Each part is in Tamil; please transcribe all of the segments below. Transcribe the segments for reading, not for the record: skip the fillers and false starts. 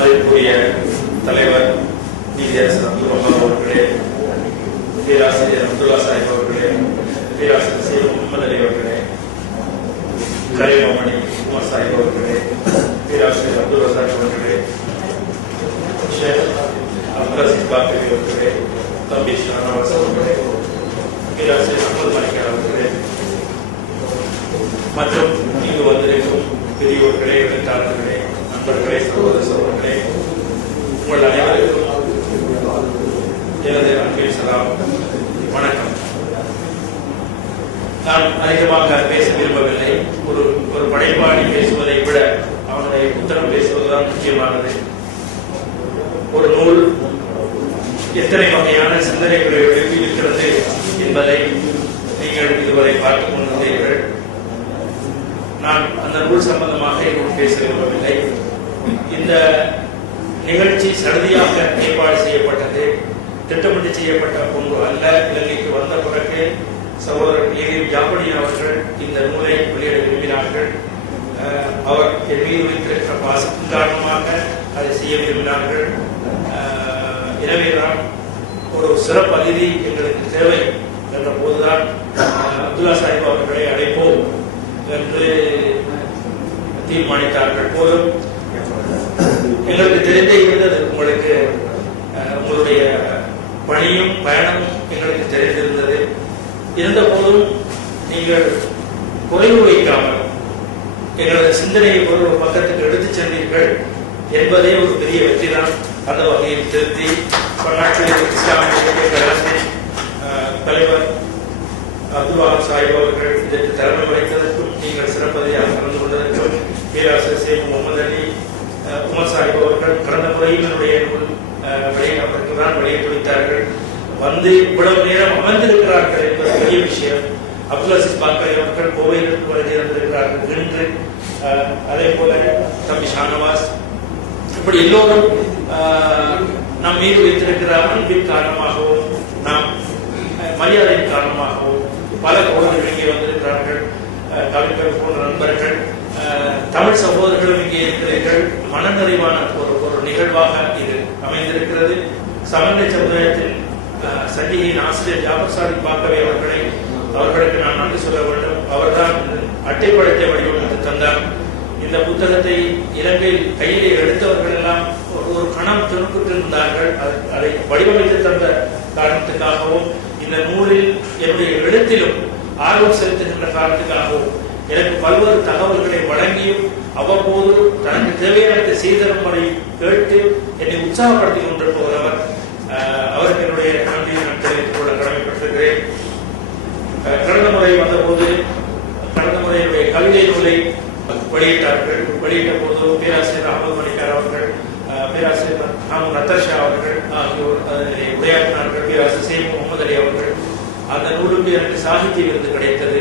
மதிப்புரிய தலைவர் நீதியரசர் அப்துல் வஹாப் அவர்களே, பேராசிரியர் அப்துல்லா சாஹிப் அவர்களே, பேராசிரியர் சி முகமது அலி அவர்களே, கலைமாமணி உமர் சாஹிப் அவர்களே, பேராசிரியர் அப்துல் ரசாக் அவர்களே, ஷேக் அப்துல் அசீஸ் பாக்கவி அவர்களே, தம்பி ஷானவாஸ் அவர்களே, பேராசிரியர் அப்துல் மலிக் அவர்களே மற்றும் இங்கு வந்திருக்கும் பெரியோர்களே, எழுத்தாளர்களே, நண்பர்களே, சகோதர சகோதரர்களே, உங்கள் அனைவருக்கும் எனது அன்பின் சலாம், வணக்கம். நான் அதிகமாக பேச விரும்பவில்லை. ஒரு படைப்பாளி பேசுவதை விட அவனுடைய புத்தகம் பேசுவதுதான் முக்கியமானது. ஒரு நூல் எத்தனை வகையான சிந்தனைகளை எழுப்பியிருக்கிறது என்பதை நீங்கள் இதுவரை பார்த்துக் கொண்டிருந்தீர்கள். நான் அந்த நூல் சம்பந்தமாக இன்னும் பேச விரும்பவில்லை. இந்த நிகழ்ச்சி சடுதியாக ஏற்பாடு செய்யப்பட்டது, திட்டமிட்டு செய்யப்பட்ட ஒன்று அல்ல. இலங்கைக்கு வந்த பிறகு சகோதரர் ஏவிஎம் ஜாபடி அவர்கள் இந்த நூலை வெளியிட விரும்பினார்கள். அவர் என் மீது வைத்திருக்கிற பாசத்தின் காரணமாக அதை செய்ய விரும்பினார்கள். எனவேதான் ஒரு சிறப்பு அதிதி எங்களுக்கு தேவை என்ற போதுதான் அப்துல்லா சாஹிப் அவர்களை அழைப்போம் என்று தீர்மானித்தார்கள். போதும் எங்களுக்கு தெரிந்தே இருந்தது, உங்களுக்கு உங்களுடைய பணியும் பயணமும் எங்களுக்கு தெரிந்திருந்தது. இருந்த போதும் நீங்கள் குறைவு வைக்காமல் எங்களது சிந்தனையை ஒரு பக்கத்துக்கு எடுத்துச் சென்றீர்கள் என்பதே ஒரு பெரிய வெற்றி தான். அந்த வகையில் திருத்தி பன்னாட்டு இஸ்லாமிய தலைவர் அப்துல் வஹாப் சாஹிப் அவர்கள் இதற்கு தலைமை வகித்ததற்கும் நீங்கள் சிறப்பதியாக கலந்து கொண்டதற்கும் பேராசிரியர் சி முகமது அலி உமர் சாஹிப் அவர்கள் கடந்த முறையில் என்னுடைய நூல் வெளியிடப்பட்டுதான் வெளியிட்டுவித்தார்கள். வந்து இவ்வளவு நேரம் அமர்ந்திருக்கிறார்கள் என்பது பெரிய விஷயம். அப்துல் அசீஸ் பாக்கவி அவர்கள் கோவையிலிருந்து வருகிறார்கள் என்று, அதே போல தம்பி ஷானவாஸ், இப்படி எல்லோரும் நம் மீது வைத்திருக்கிற அன்பின் காரணமாகவும் நாம் மரியாதையின் காரணமாகவும் பல சகோதரர்கள் இங்கே வந்திருக்கிறார்கள். கவிஞர்கள் போன்ற நண்பர்கள், தமிழ் சகோதரர்களும் இங்கே இருக்கிறீர்கள். மனநிறைவான ஒரு நிகழ்வாக இது அமைந்திருக்கிறது. சமநிலை சமுதாயத்தின் சண்டிகையின் ஆசிரியர் ஜாபர் சாதிக் பாக்கவே அவர்களுக்கு நான் நன்றி சொல்ல வேண்டும். அவர்தான் அட்டைப்படத்தை வடிவமைத்து தந்தார். இந்த புத்தகத்தை இலங்கையில் கையிலே எடுத்தவர்கள் எல்லாம் ஒரு கணம் துணுக்கிட்டு இருந்தார்கள். அதை வடிவமைத்து தந்த காரணத்துக்காகவும், இந்த நூலில் என்னுடைய எழுத்திலும் ஆர்வம் செலுத்துகின்ற காரணத்துக்காகவும், எனக்கு பல்வேறு தகவல்களை வழங்கியும் அவ்வப்போது தனக்கு தேவையான செய்தரும் வரை கேட்டு என்னை உற்சாகப்படுத்திக் கொண்டிருப்பவர் அவருக்கு என்னுடைய நன்றியை நான் தெரிவித்துக் கொள்ள கடமைப்பட்டிருக்கிறேன். கடந்த முறை வந்தபோது கடந்த முறையுடைய கவிதை நூலை வெளியிட்டார்கள். வெளியிட்ட போது பேராசிரியர் அஹமது மணிக்கார் அவர்கள், பேராசிரியர் நத்தாஷா அவர்கள் ஆகியோர் உரையாற்றினார்கள். பேராசிரியர் சி முகமது அலி அவர்கள். அந்த நூலுக்கு எனக்கு சாகித்ய விருது கிடைத்தது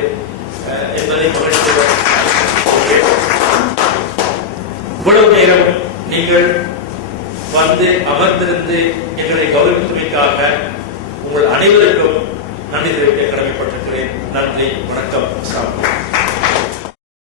என்பதை மகிழ்ச்சியுடன் இவ்வளவு நேரம் நீங்கள் வந்து அமர்ந்திருந்து எங்களை கௌரவித்தமைக்காக உங்கள் அனைவருக்கும் நன்றி தெரிவிக்க கடமைப்பட்டிருக்கிறேன். நன்றி, வணக்கம்.